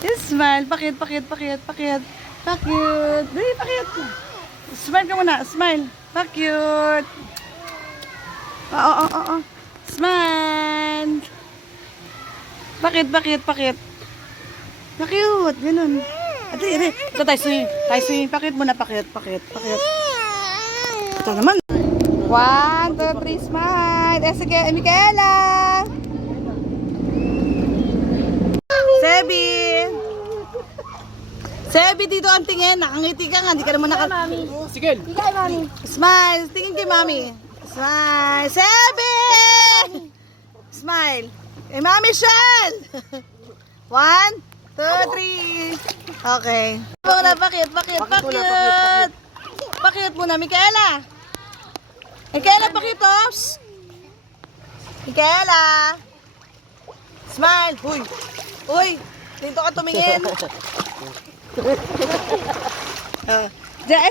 Smile. Pakit. Pakit. Dali, pakit. Smile ka muna. Smile. Pakit. Oo. Smile. Pakit. Pakit. Ganun. Ito tayo swing. Pakit muna. Pakit. Ito naman. 1, 2, 3, smile. Sige, Micaela. Sebi, dito ang tingin. Nakangiti ka nga. Hindi ka naman Sige. Kay mami. Smile. Tingin kay mami. Smile. Sebi! Smile. Kay mami, Shell. 1, 2, 3. Okay. Pakit. Pakit muna, Micaela. Pakit, oh. Micaela. Smile. Uy. Dito ka tumingin.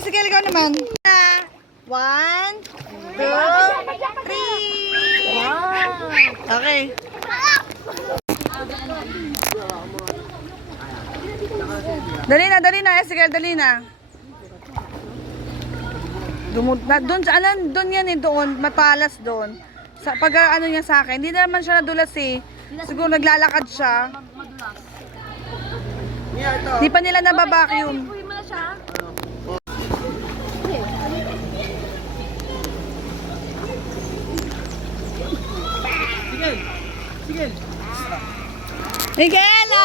Sige, ikaw naman. 1, 2, 3. Okay. Dali na, Ezekiel, dali na. Doon yan doon, matalas doon. Pag ano niya sa akin, hindi naman siya nadulas eh. Siguro naglalakad siya. Di pa nila nababacuum. Uwi mo na siya. Sige. Micaela!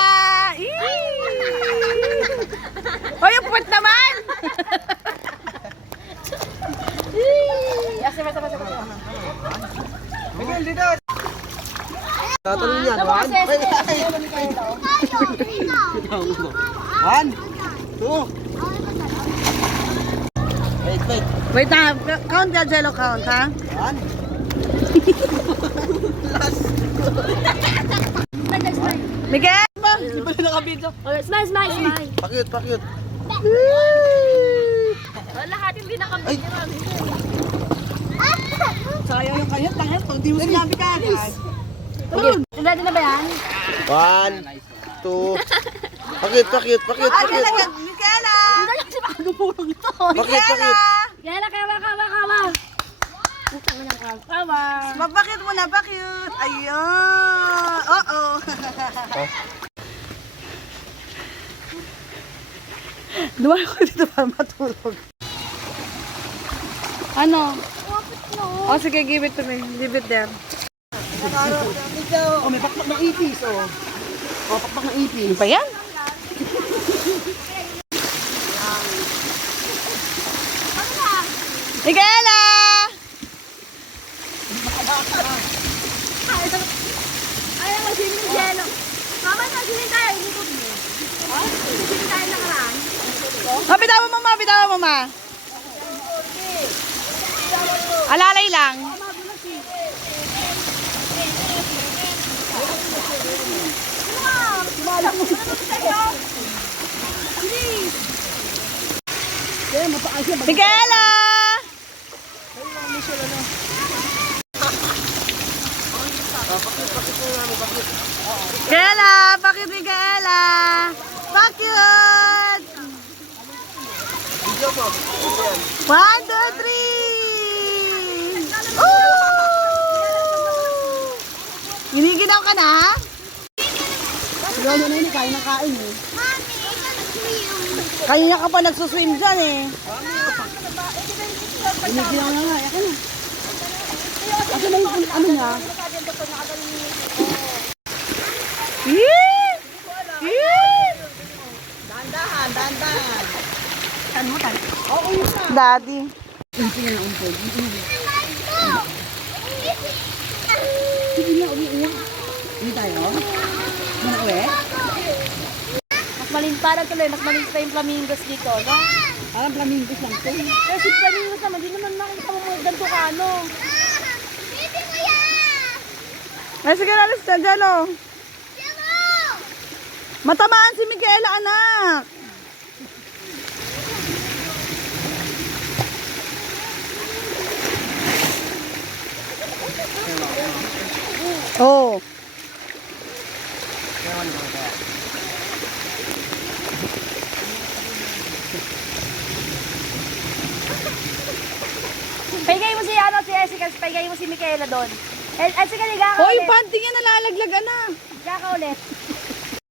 Hoy, yung puwet naman! Miguel, dito. Tatanong yan. 1, 2. Wait. Wait na, count ka, Jello, count, ha? 1. Miguel! Hindi pa rin nakabidyo. Smile. Pakit. Lahat yung di nakabidyo. Sayang yung kanya, tangin, pag di mo sinabi ka agad. Ready na ba yan? 1, 2. Pakit. Micaela! Kasi baka lumulong ito. Micaela! Kaya kawa. Utang na kawa. Mapakit mo na, pakit. Ayun. Oo. Dumaan ko dito para matulog. Ano? Oh, sige, give it to me. Leave it there. Oh, may pakpak ng ipis, oh. Oh, pakpak ng ipis. Ano pa yan? Micaela! Ayaw mo, swimming jello. Mama, nag-swimming tayo. Inikot mo. Swimming tayo nakaraan. Bitawan mo, ma. Alalay lang. Micaela! Micaela! Bakit Micaela? Bakit? 1, 2, 3! Giniginaw ka na? Gano'n na yun, kain ng kain, eh. Kanina ka pa nagsuswim dyan eh. Binigyan na nga, yakin na. Kasi na yung ano niya. Dahan. Saan mo tayo? Oo, yun na. Daddy. Hindi na umpog. Sige na, uwi. Hindi tayo? Uwi? Parang tuloy, mas malinis pa yung flamingos dito, no? Parang flamingos lang ito. Pero si flamingos naman, di naman makikita mo mga ganito ka, ano? Ay, sige, alis na dyan, oh. Matamaan si Micaela, anak. Oh. Paigay mo si Jessica, paigay mo si Michaela doon. Sige, liga ka Hoy, ulit. yung panty niya nalalaglagan na. Liga ka ulit.